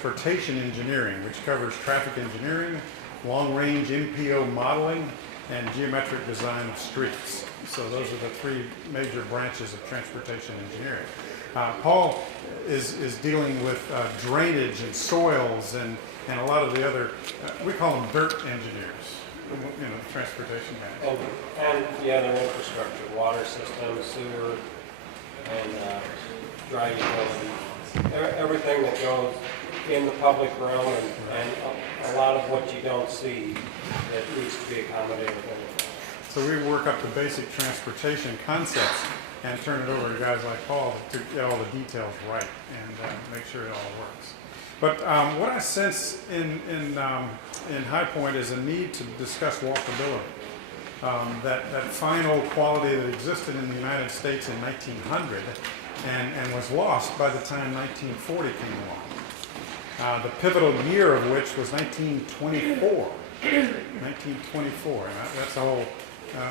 transportation engineering, which covers traffic engineering, long-range MPO modeling, and geometric design of streets. So those are the three major branches of transportation engineering. Paul is dealing with drainage and soils and a lot of the other, we call them dirt engineers, transportation guys. And the other infrastructure, water system, sewer, and dry utilities, everything that goes in the public realm, and a lot of what you don't see that needs to be accommodated. So we work up the basic transportation concepts and turn it over to guys like Paul to get all the details right and make sure it all works. But what I sense in High Point is a need to discuss walkability. That fine old quality that existed in the United States in 1900 and was lost by the time 1940 came along. The pivotal year of which was 1924. 1924, and that's a whole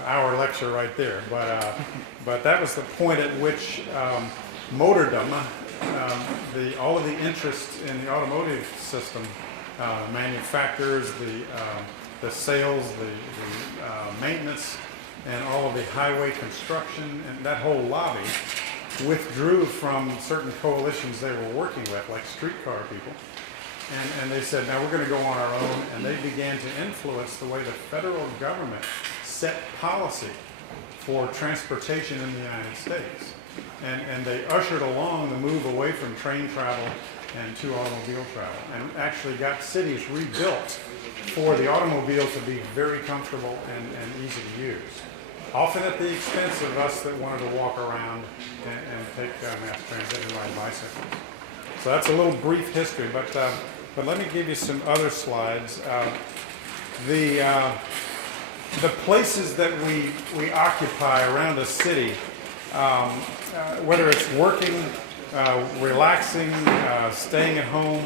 hour lecture right there. But that was the point at which motordom, all of the interest in the automotive system, manufacturers, the sales, the maintenance, and all of the highway construction, and that whole lobby withdrew from certain coalitions they were working with, like streetcar people. And they said, now we're going to go on our own, and they began to influence the way the federal government set policy for transportation in the United States. And they ushered along the move away from train travel and to automobile travel, and actually got cities rebuilt for the automobile to be very comfortable and easy to use. Often at the expense of us that wanted to walk around and take mass transit and ride bicycles. So that's a little brief history, but let me give you some other slides. The places that we occupy around the city, whether it's working, relaxing, staying at home,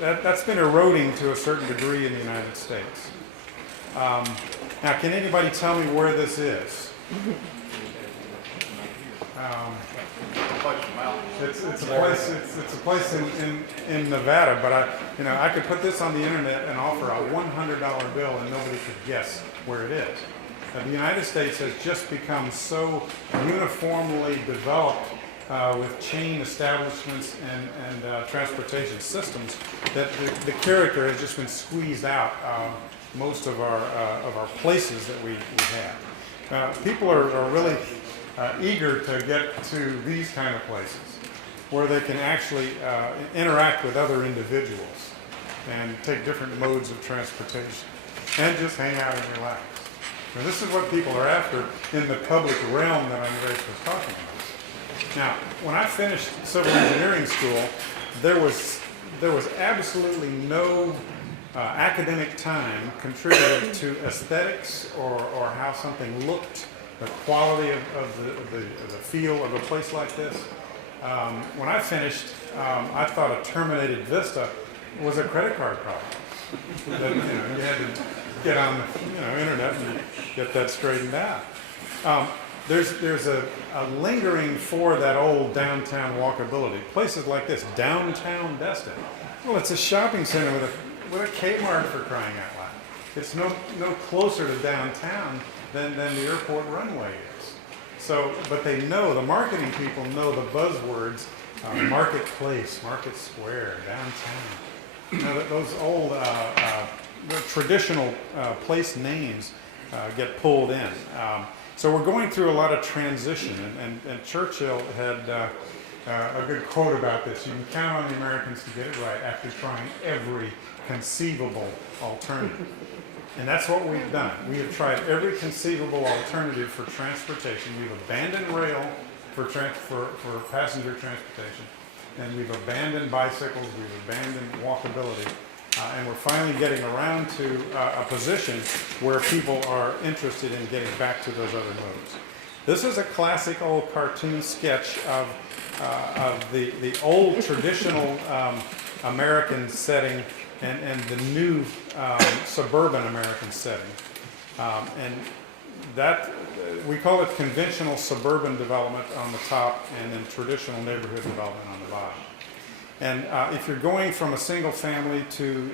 that's been eroding to a certain degree in the United States. Now, can anybody tell me where this is? It's a place in Nevada, but I could put this on the internet and offer a $100 bill and nobody could guess where it is. The United States has just become so uniformly developed with chain establishments and transportation systems that the character has just been squeezed out most of our places that we have. People are really eager to get to these kind of places where they can actually interact with other individuals and take different modes of transportation and just hang out and relax. Now, this is what people are after in the public realm that Andres was talking about. Now, when I finished civil engineering school, there was absolutely no academic time contributed to aesthetics or how something looked, the quality of the feel of a place like this. When I finished, I thought a terminated Vista was a credit card problem. That, you had to get on the internet and get that straightened out. There's a lingering for that old downtown walkability. Places like this, downtown Destin. Well, it's a shopping center with a Kmart, for crying out loud. It's no closer to downtown than the airport runway is. So, but they know, the marketing people know the buzzwords, marketplace, market square, downtown. Those old traditional place names get pulled in. So we're going through a lot of transition, and Churchill had a good quote about this. You can count on the Americans to get it right after trying every conceivable alternative. And that's what we've done. We have tried every conceivable alternative for transportation. We've abandoned rail for passenger transportation, and we've abandoned bicycles, we've abandoned walkability, and we're finally getting around to a position where people are interested in getting back to those other modes. This is a classic old cartoon sketch of the old traditional American setting and the new suburban American setting. And that, we call it conventional suburban development on the top and then traditional neighborhood development on the bottom. And if you're going from a single family to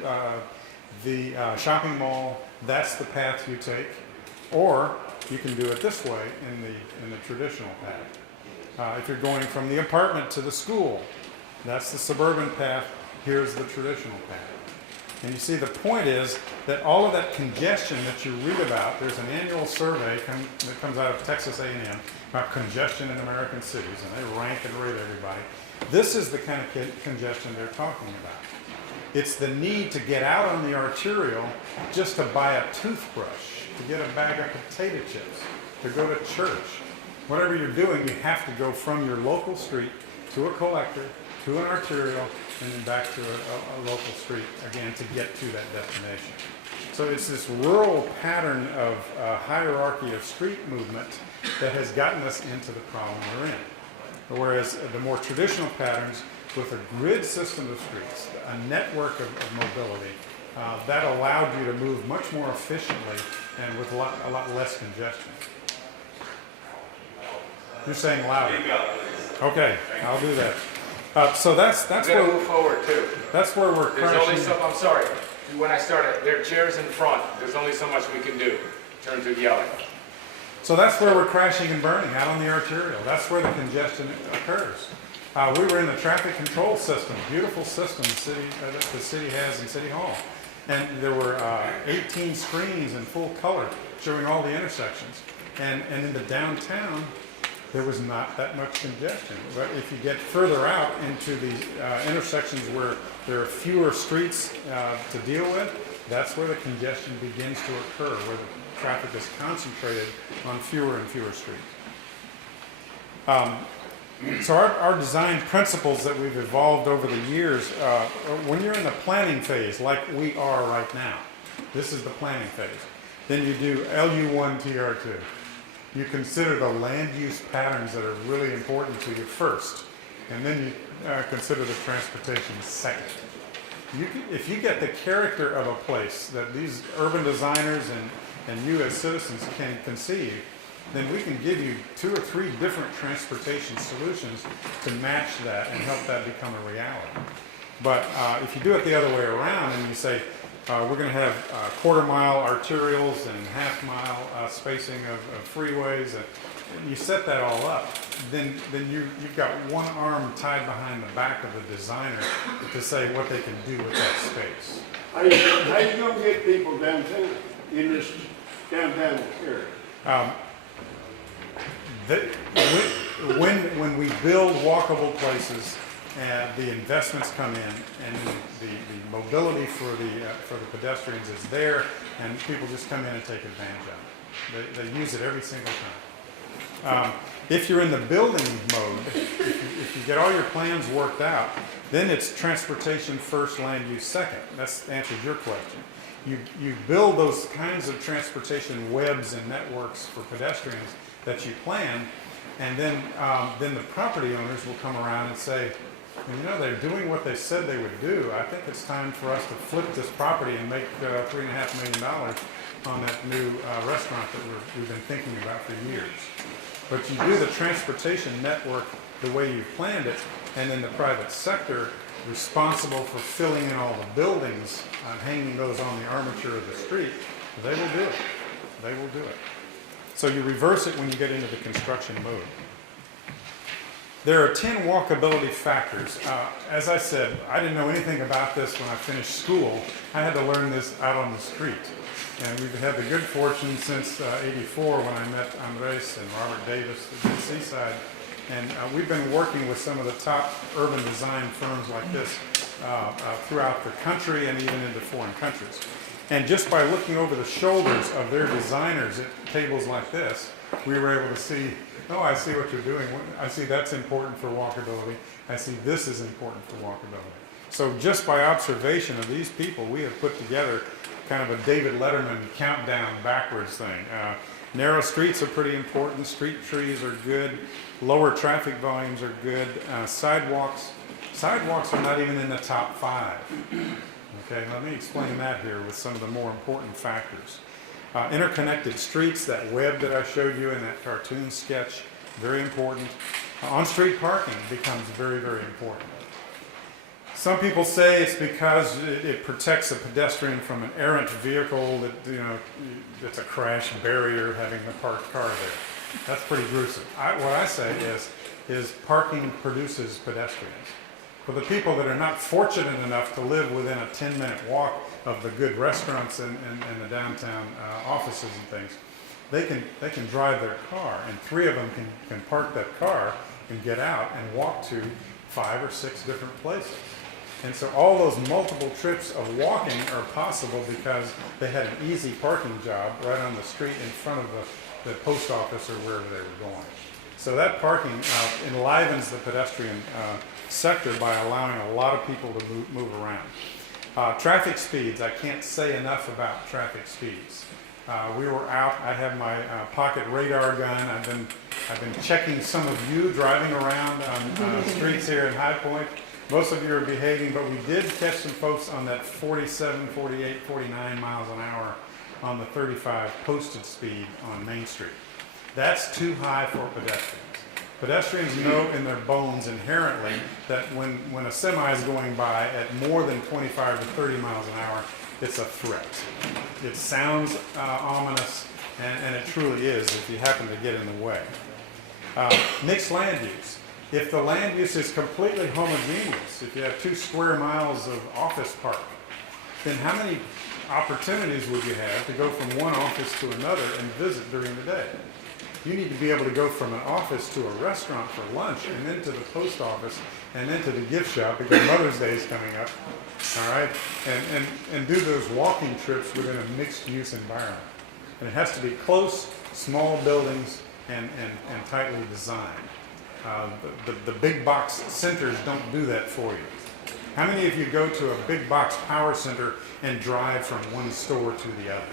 the shopping mall, that's the path you take. Or you can do it this way in the traditional path. If you're going from the apartment to the school, that's the suburban path. Here's the traditional path. And you see, the point is that all of that congestion that you read about, there's an annual survey that comes out of Texas A&M about congestion in American cities, and they rank and rate everybody. This is the kind of congestion they're talking about. It's the need to get out on the arterial just to buy a toothbrush, to get a bag of potato chips, to go to church. Whatever you're doing, you have to go from your local street to a collector, to an arterial, and then back to a local street again to get to that destination. So it's this rural pattern of hierarchy of street movement that has gotten us into the problem we're in. Whereas the more traditional patterns with a grid system of streets, a network of mobility, that allowed you to move much more efficiently and with a lot less congestion. You're saying louder. Okay, I'll do that. So that's We're where gonna move forward too. that's where we're There's only crashing. so, I'm sorry, when I started, there are chairs in front, there's only so much we can do in terms of yelling. So that's where we're crashing and burning, out on the arterial. That's where the congestion occurs. We were in the traffic control system, beautiful system that the city has in City Hall. And there were 18 screens in full color showing all the intersections. And in the downtown, there was not that much congestion. But if you get further out into the intersections where there are fewer streets to deal with, that's where the congestion begins to occur, where the traffic is concentrated on fewer and fewer streets. So our design principles that we've evolved over the years, when you're in the planning phase, like we are right now, this is the planning phase, then you do LU1, TR2. You consider the land use patterns that are really important to you first, and then you consider the transportation second. If you get the character of a place that these urban designers and you as citizens can conceive, then we can give you 2 or 3 different transportation solutions to match that and help that become a reality. But if you do it the other way around and you say, we're going to have quarter-mile arterials and half-mile spacing of freeways, and you set that all up, then you've got one arm tied behind the back of the designer to say what they can do with that space. How you gonna get people downtown, in this downtown area? When we build walkable places, the investments come in, and the mobility for the pedestrians is there, and people just come in and take advantage of it. They use it every single time. If you're in the building mode, if you get all your plans worked out, then it's transportation first, land use second. That's answered your question. You build those kinds of transportation webs and networks for pedestrians that you plan, and then the property owners will come around and say, they're doing what they said they would do. I think it's time for us to flip this property and make $3.5 million on that new restaurant that we've been thinking about for years. But you do the transportation network the way you've planned it, and then the private sector responsible for filling in all the buildings and hanging those on the armature of the street, they will do it. They will do it. So you reverse it when you get into the construction mode. There are 10 walkability factors. As I said, I didn't know anything about this when I finished school. I had to learn this out on the street. And we've had the good fortune since '84 when I met Andres and Robert Davis at Seaside. And we've been working with some of the top urban design firms like this throughout the country and even into foreign countries. And just by looking over the shoulders of their designers at tables like this, we were able to see, oh, I see what you're doing. I see that's important for walkability. I see this is important for walkability. So just by observation of these people, we have put together kind of a David Letterman countdown backwards thing. Narrow streets are pretty important. Street trees are good. Lower traffic volumes are good. Sidewalks are not even in the top 5. Okay, let me explain that here with some of the more important factors. Interconnected streets, that web that I showed you in that cartoon sketch, very important. On-street parking becomes very, very important. Some people say it's because it protects a pedestrian from an errant vehicle that, it's a crash barrier having the parked car there. That's pretty gruesome. What I say is parking produces pedestrians. For the people that are not fortunate enough to live within a 10-minute walk of the good restaurants and the downtown offices and things, they can drive their car, and 3 of them can park that car and get out and walk to 5 or 6 different places. And so all those multiple trips of walking are possible because they had an easy parking job right on the street in front of the post office or wherever they were going. So that parking enlivens the pedestrian sector by allowing a lot of people to move around. Traffic speeds, I can't say enough about traffic speeds. We were out, I have my pocket radar gun. I've been checking some of you driving around on streets here in High Point. Most of you are behaving, but we did catch some folks on that 47, 48, 49 miles an hour on the 35 posted speed on Main Street. That's too high for pedestrians. Pedestrians know in their bones inherently that when a semi is going by at more than 25 to 30 miles an hour, it's a threat. It sounds ominous, and it truly is if you happen to get in the way. Mixed land use. If the land use is completely homogeneous, if you have 2 square miles of office park, then how many opportunities would you have to go from one office to another and visit during the day? You need to be able to go from an office to a restaurant for lunch, and then to the post office, and then to the gift shop because Mother's Day is coming up, all right? And do those walking trips within a mixed-use environment. And it has to be close, small buildings, and tightly designed. The big box centers don't do that for you. How many of you go to a big box power center and drive from one store to the other?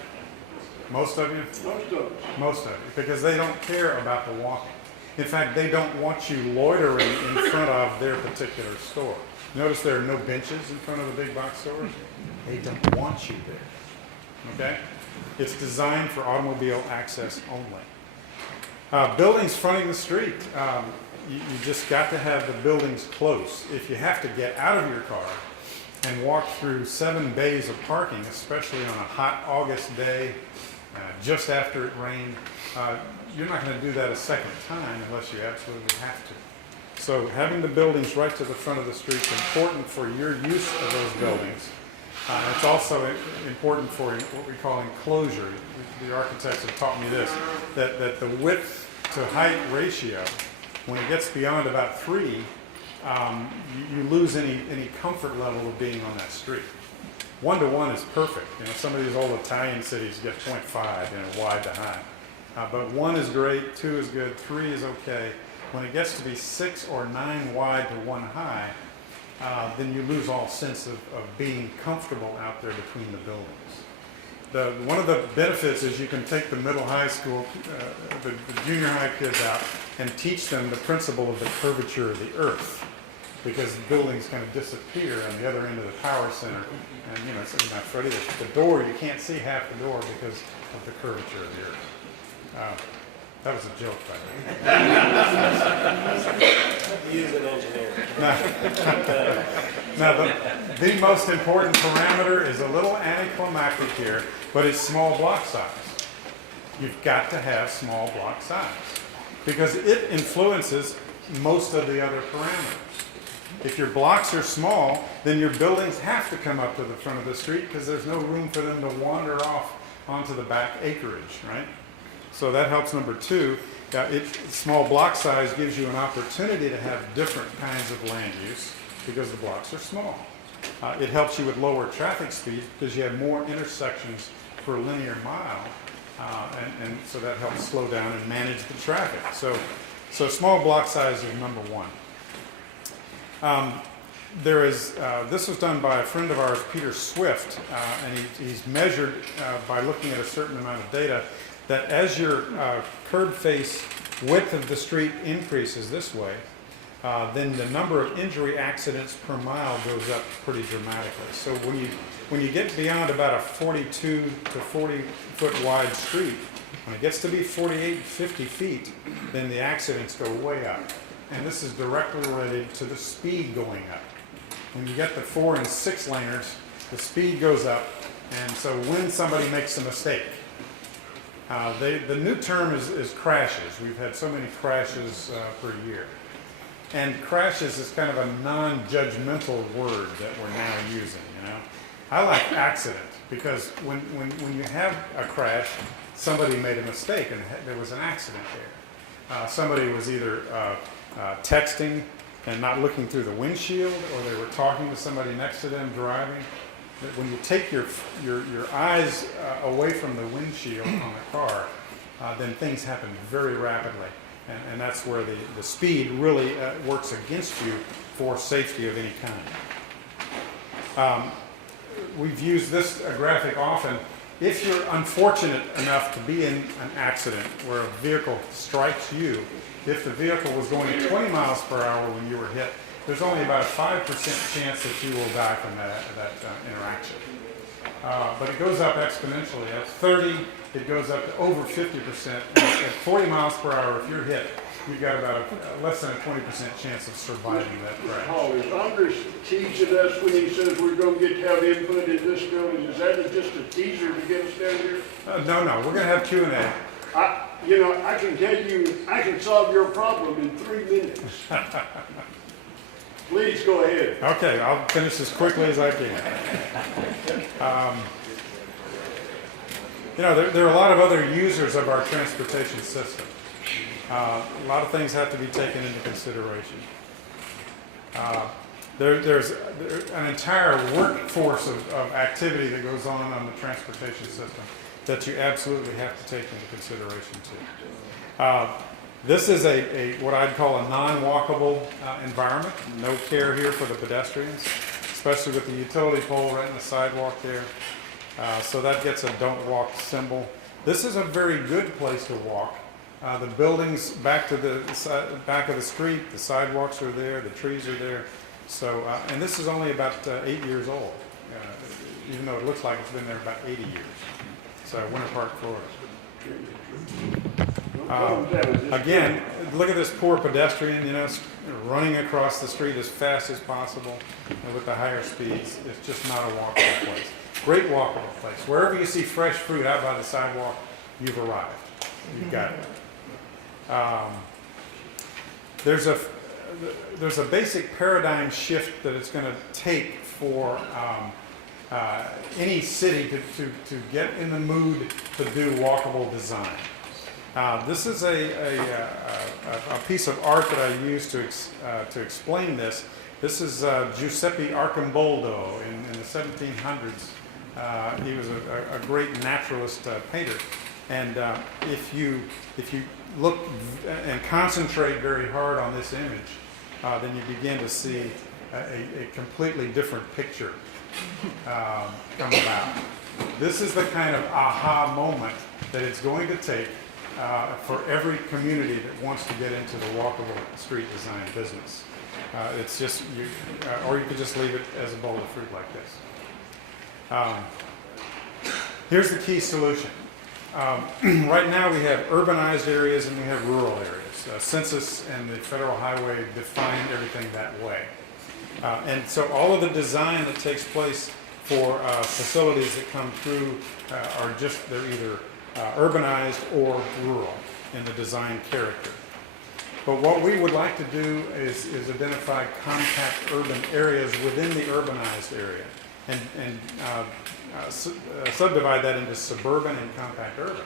Most of you? Most of us. Most of you, because they don't care about the walking. In fact, they don't want you loitering in front of their particular store. Notice there are no benches in front of the big box stores. They don't want you there. Okay? It's designed for automobile access only. Buildings fronting the street. You just got to have the buildings close. If you have to get out of your car and walk through 7 bays of parking, especially on a hot August day, just after it rained, you're not going to do that a second time unless you absolutely have to. So having the buildings right to the front of the street is important for your use of those buildings. It's also important for what we call enclosure. The architects have taught me this, that the width to height ratio, when it gets beyond about 3, you lose any comfort level of being on that street. 1-to-1 is perfect. Some of these old Italian cities get 0.5, wide to high. But 1 is great, 2 is good, 3 is okay. When it gets to be 6 or 9 wide to 1 high, then you lose all sense of being comfortable out there between the buildings. One of the benefits is you can take the middle high school, the junior high kids out and teach them the principle of the curvature of the earth, because the buildings kind of disappear on the other end of the power center. And it's Freddie, the door, you can't see half the door because of the curvature of the earth. That was a joke, by the way. He is an engineer. Now, the most important parameter is a little anticlimactic here, but it's small block size. You've got to have small block size because it influences most of the other parameters. If your blocks are small, then your buildings have to come up to the front of the street because there's no room for them to wander off onto the back acreage, right? So that helps. Number 2, small block size gives you an opportunity to have different kinds of land use because the blocks are small. It helps you with lower traffic speeds because you have more intersections per linear mile, and so that helps slow down and manage the traffic. So small block size is number 1. This was done by a friend of ours, Peter Swift, and he's measured by looking at a certain amount of data that as your curb face width of the street increases this way, then the number of injury accidents per mile goes up pretty dramatically. So when you get beyond about a 42 to 40 foot wide street, when it gets to be 48, 50 feet, then the accidents go way up. And this is directly related to the speed going up. When you get the 4 and 6 laners, the speed goes up, and so when somebody makes a mistake, the new term is crashes. We've had so many crashes per year. And crashes is kind of a non-judgmental word that we're now using, you know. I like accident because when you have a crash, somebody made a mistake and there was an accident there. Somebody was either texting and not looking through the windshield, or they were talking to somebody next to them driving. But when you take your eyes away from the windshield on a car, then things happen very rapidly. And that's where the speed really works against you for safety of any kind. We've used this graphic often. If you're unfortunate enough to be in an accident where a vehicle strikes you, if the vehicle was going at 20 miles per hour when you were hit, there's only about a 5% chance that you will die from that interaction. But it goes up exponentially. At 30, it goes up to over 50%. And at 40 miles per hour, if you're hit, you've got about less than a 20% chance of surviving that crash. Paul, is Andres teasing us when he says we're gonna get to have input in this building? Is that just a teaser to get us down here? No, we're going to have Q&A. I can tell you, I can solve your problem in 3 minutes. Please go ahead. Okay, I'll finish as quickly as I can. There are a lot of other users of our transportation system. A lot of things have to be taken into consideration. There's an entire workforce of activity that goes on the transportation system that you absolutely have to take into consideration too. This is what I'd call a non-walkable environment. No care here for the pedestrians, especially with the utility pole right in the sidewalk there. So that gets a don't walk symbol. This is a very good place to walk. The buildings back to the back of the street, the sidewalks are there, the trees are there. So, and this is only about 8 years old, even though it looks like it's been there about 80 years. So, Winter Park, Florida. Again, look at this poor pedestrian, running across the street as fast as possible and with the higher speeds. It's just not a walkable place. Great walkable place. Wherever you see fresh fruit out by the sidewalk, you've arrived. You've got it. There's a basic paradigm shift that it's going to take for any city to get in the mood to do walkable design. This is a piece of art that I used to explain this. This is Giuseppe Arcimboldo in the 1700s. He was a great naturalist painter. And if you look and concentrate very hard on this image, then you begin to see a completely different picture come about. This is the kind of aha moment that it's going to take for every community that wants to get into the walkable street design business. It's just, or you could just leave it as a bowl of fruit like this. Here's the key solution. Right now we have urbanized areas and we have rural areas. Census and the federal highway define everything that way. And so all of the design that takes place for facilities that come through they're either urbanized or rural in the design character. But what we would like to do is identify compact urban areas within the urbanized area and subdivide that into suburban and compact urban.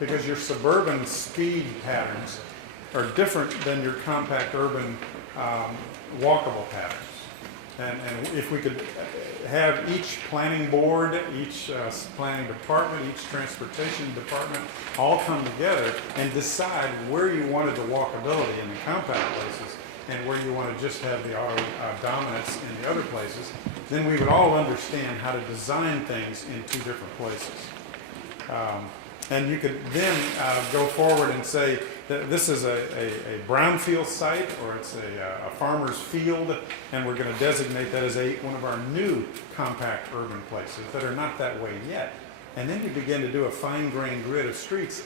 Because your suburban speed patterns are different than your compact urban walkable patterns. And if we could have each planning board, each planning department, each transportation department all come together and decide where you wanted the walkability in the compact places and where you want to just have the auto dominance in the other places, then we would all understand how to design things in two different places. And you could then go forward and say that this is a brownfield site or it's a farmer's field, and we're going to designate that as one of our new compact urban places that are not that way yet. And then you begin to do a fine-grained grid of streets,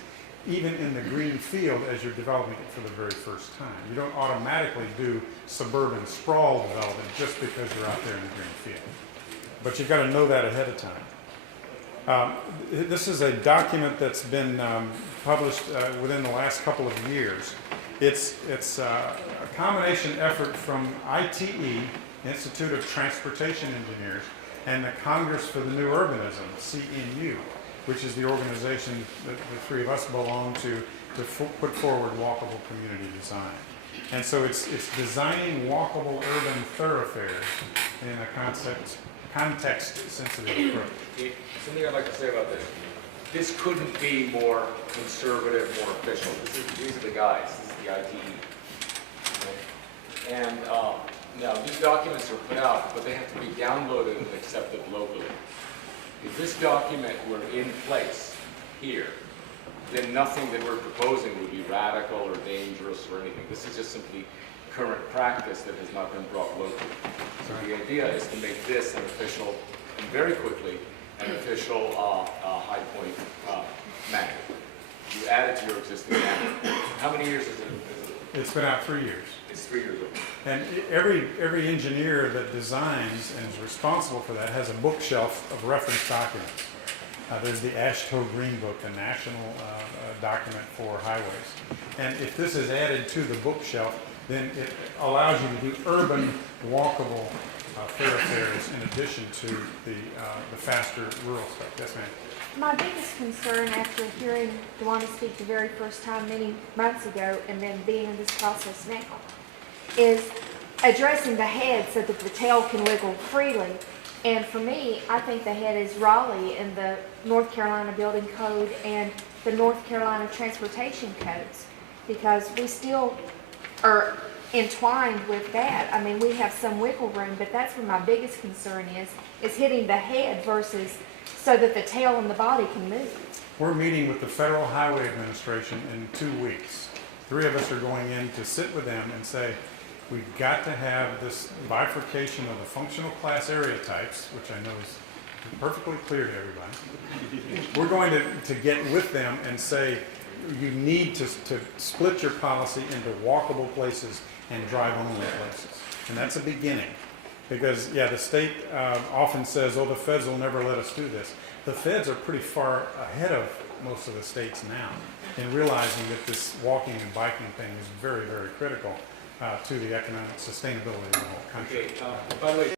even in the green field as you're developing it for the very first time. You don't automatically do suburban sprawl development just because you're out there in the green field. But you've got to know that ahead of time. This is a document that's been published within the last couple of years. It's a combination effort from ITE, Institute of Transportation Engineers, and the Congress for the New Urbanism, CNU, which is the organization that the three of us belong to put forward walkable community design. And so it's designing walkable urban thoroughfares in a context-sensitive approach. Something I'd like to say about this. This couldn't be more conservative, more official. These are the guys. This is the ITE. Okay? And now these documents are put out, but they have to be downloaded and accepted locally. If this document were in place here, then nothing that we're proposing would be radical or dangerous or anything. This is just simply current practice that has not been brought locally. So the idea is to make this an official, and very quickly, an official High Point manual. You add it to your existing manual. How many years is it? It's been out 3 years. It's 3 years old. And every engineer that designs and is responsible for that has a bookshelf of reference documents. There's the AASHTO Green Book, the national document for highways. And if this is added to the bookshelf, then it allows you to do urban walkable thoroughfares in addition to the faster rural stuff. Yes, ma'am. My biggest concern after hearing Dwana speak the very first time many months ago and then being in this process now is addressing the head so that the tail can wiggle freely. And for me, I think the head is Raleigh in the North Carolina Building Code and the North Carolina Transportation Codes, because we still are entwined with that. I mean, we have some wiggle room, but that's where my biggest concern is hitting the head versus so that the tail and the body can move. We're meeting with the Federal Highway Administration in 2 weeks. 3 of us are going in to sit with them and say, we've got to have this bifurcation of the functional class area types, which I know is perfectly clear to everybody. We're going to get with them and say, you need to split your policy into walkable places and drive-only places. And that's a beginning. Because, yeah, the state often says, oh, the feds will never let us do this. The feds are pretty far ahead of most of the states now in realizing that this walking and biking thing is very, very critical to the economic sustainability of the whole country. Okay, by the way,